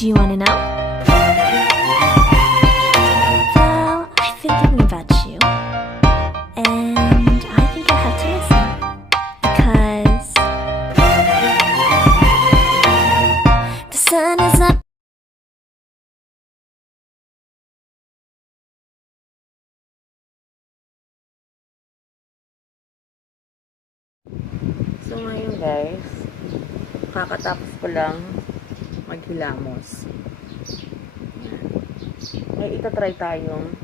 Do you want to know? Well, I've been thinking about you, and I think I'll have to listen, because the sun is up. So ngayon guys, kakatapos ko lang maghilamos. May itatry tayong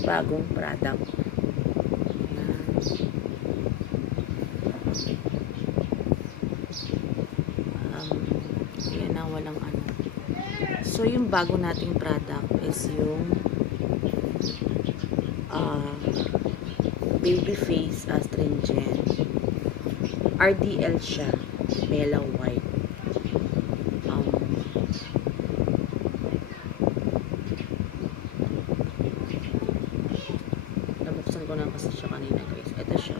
bagong product. Ayan na, walang ano. So yung bago nating product is yung baby face astringent. RDL siya, mellow white. Nabuksan ko na kasi siya kanina guys. Ito siya.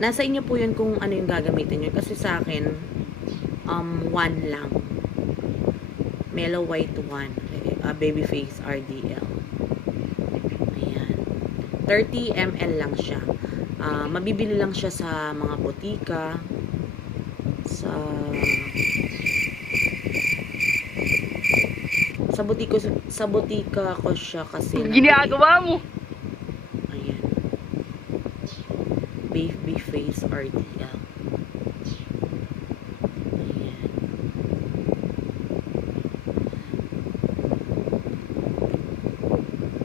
Nasa inyo po yun kung ano yung gagamitin nyo. Kasi sa akin, one lang. Mellow white one. Baby face RDL. Ayan. 30 ml lang siya. Mabibili lang siya sa mga botika, sa botika ko siya kasi ginagawa mo. Ayan. Baby face RDL. Ayan.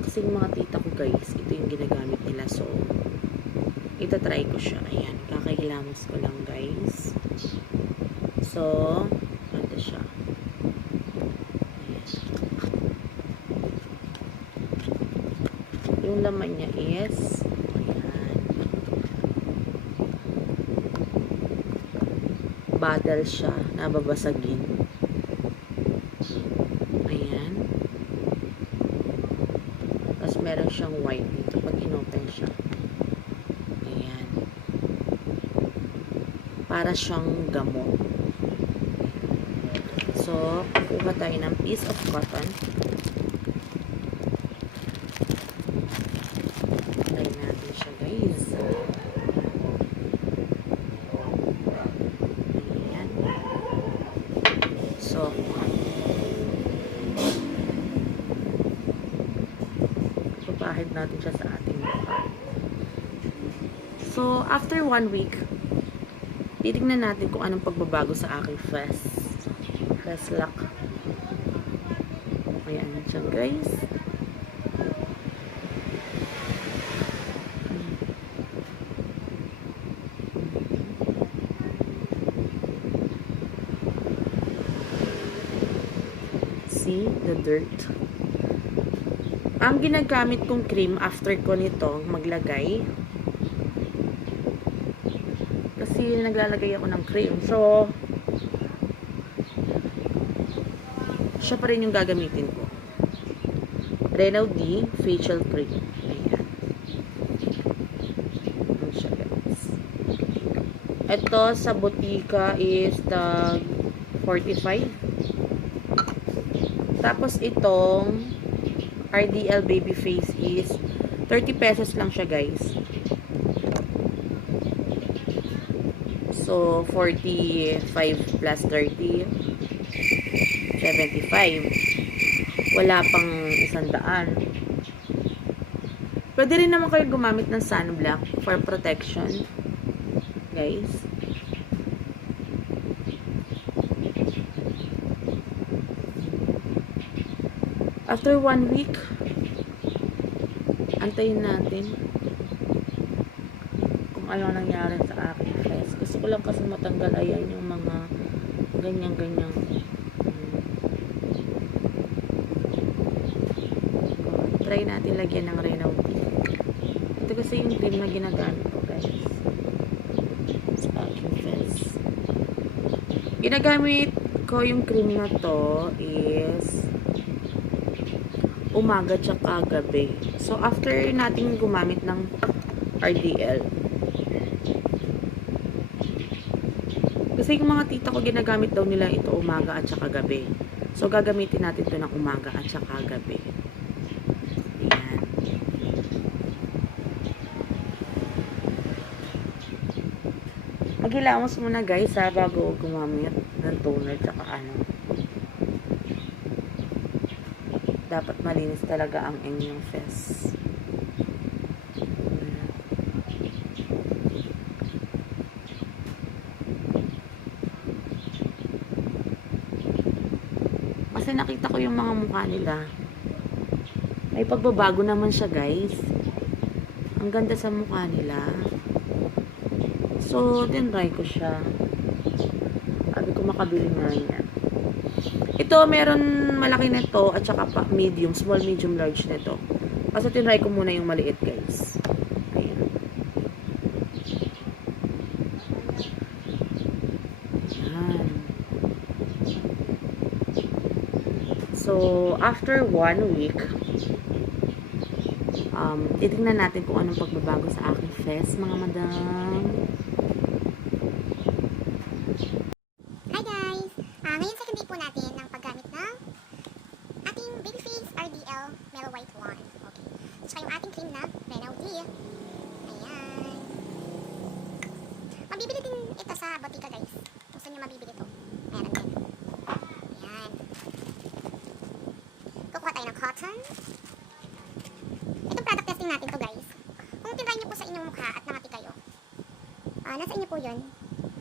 Kasi yung mga tita ko guys, ito yung ginagamit nila, so itatry ko siya. Ayan, kakahilamos ko lang guys. So ito siya. Ayan. Yung laman niya is ayan, bottle siya, nababasagin. Ayan. Tapos meron siyang white dito pag inopen siya. Para siyang gamot. So, kukuha tayo ng piece of cotton. Try natin siya, guys. Ayan. So, papahid natin siya sa ating mukha. So, after 1 week, titignan natin kung anong pagbabago sa aking face lock. Ayan siya guys. See the dirt. Ang ginagamit kong cream after ko nito maglagay, kasi naglalagay ako ng cream. So, siya pa rin yung gagamitin ko. Renow facial cream. Ayan. Ayan siya guys. Ito sa botika is the 45. Tapos itong RDL baby face is 30 pesos lang siya guys. So, 45 plus 30, 75. Wala pang 100. Pwede rin naman kayo gumamit ng sunblock for protection, guys. After 1 week, antayin natin kung ano nangyari sa akin face. Gusto ko lang kasi matanggal ayan yung mga ganyan-ganyan. Try natin lagyan ng renow. Ito kasi yung cream na ginagamit ko guys sa aking face. Ginagamit ko yung cream na to is umaga tsaka gabi. So after natin gumamit ng RDL, Kasi yung mga tita ko, ginagamit daw nila ito umaga at saka gabi. So, gagamitin natin ito ng umaga at saka gabi. Ayan. Maghilamos muna guys ha, bago gumamit ng toner tsaka ano. Dapat malinis talaga ang inyong face. Kasi nakita ko yung mga mukha nila. May pagbabago naman siya guys. Ang ganda sa mukha nila. So, tinry ko siya. Sabi ko makabili nga yan. Ito, meron malaki nito at saka pa medium, small, medium, large nito. Kasi tinry ko muna yung maliit guys. Ayan. Ayan. So, after 1 week, titignan natin kung anong pagbabago sa aking face, mga madam. Hi guys! Ngayon second day po natin ng paggamit ng ating Babyface RDL Mellow White One. Okay. At saka yung ating cream na Renow. Ayan. Mabibili din ito sa botika guys. Kung saan nyo mabibili ito. Meron din. Ayan. Kukuha tayo ng cotton. Itong product testing natin to guys. Kung tinry nyo po sa inyong mukha at nangati kayo, nasa inyo po yun.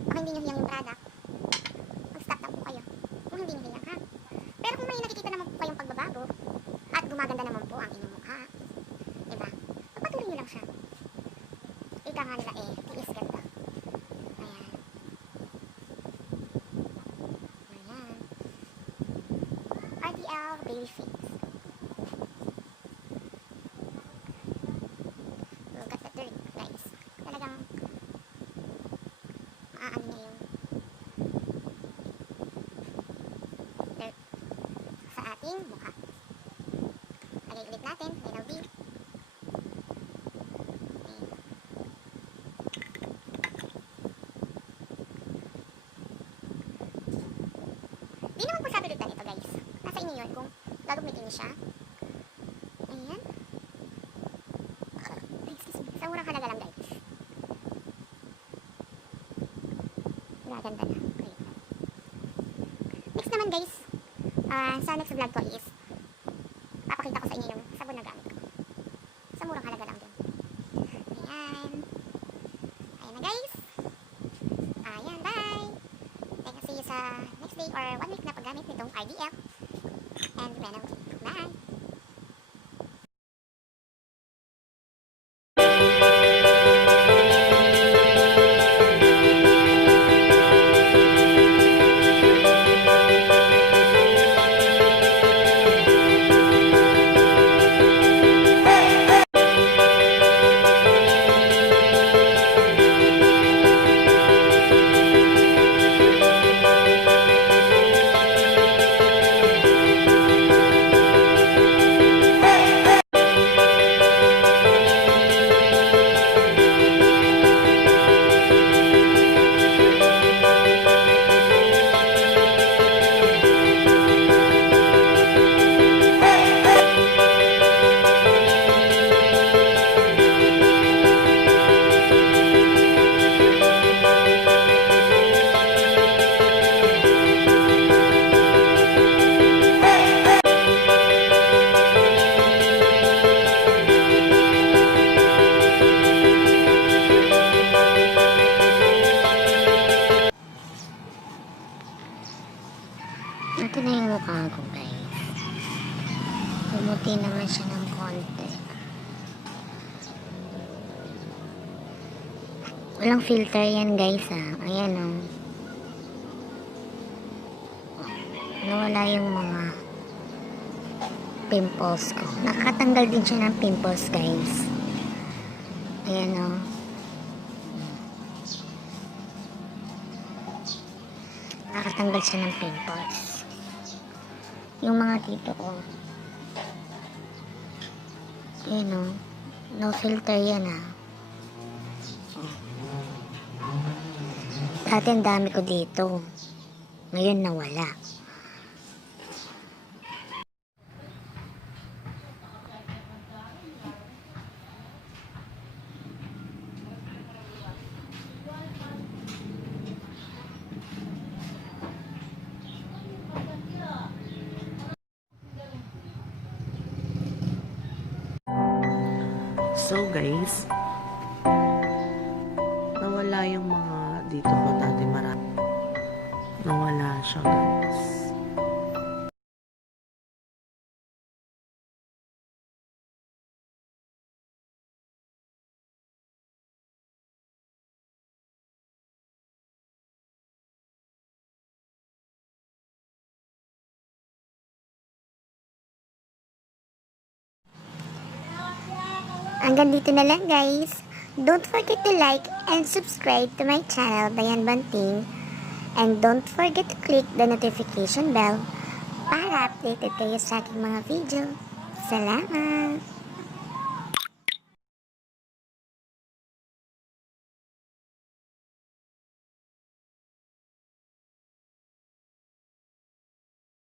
Baka hindi nyo hiyang yung product. Mag-stop lang po kayo. Kung hindi nyo hiyang ha. Pero kung may nakikita naman po kayong pagbabago at gumaganda naman po ang inyong mukha, diba? Pagpatuloy nyo lang siya. Ika nga nila tiis ganda. Ayan. Ayan. RDL Babyface. Look at the dirt, guys. Talagang maaano niya yung dirt sa ating mukha. Lagay ulit natin, Renow D. Di naman po siya pilitan ito guys. Nasa inyo yun kung gagamitin niyo siya. Ayan. Excuse me. Sa murang halaga lang guys. Gaganda na. Okay. Next naman guys, sa next vlog ko is papakita ko sa inyo yung sabon na gamit ko. Sa murang halaga lang din. Ayan. Ayan na guys. Ayan, bye. Then see you sa next day or 1 week na paggamit nitong RDL and Renow. Bye. Ito na yung mukha ko guys. Pumuti naman siya ng konti. Walang filter yan guys Ayan nawala yung mga pimples ko. Nakakatanggal din siya ng pimples guys. Ayan nakakatanggal siya ng pimples. Yung mga tito ko, ayan no filter yan Dati ang dami ko dito. Ngayon nawala. So guys, nawala yung mga dito po dati marami. Nawala siya guys. Hanggang dito na lang guys. Don't forget to like and subscribe to my channel, Bayan Banting. And don't forget to click the notification bell para updated kayo sa aking mga video. Salamat!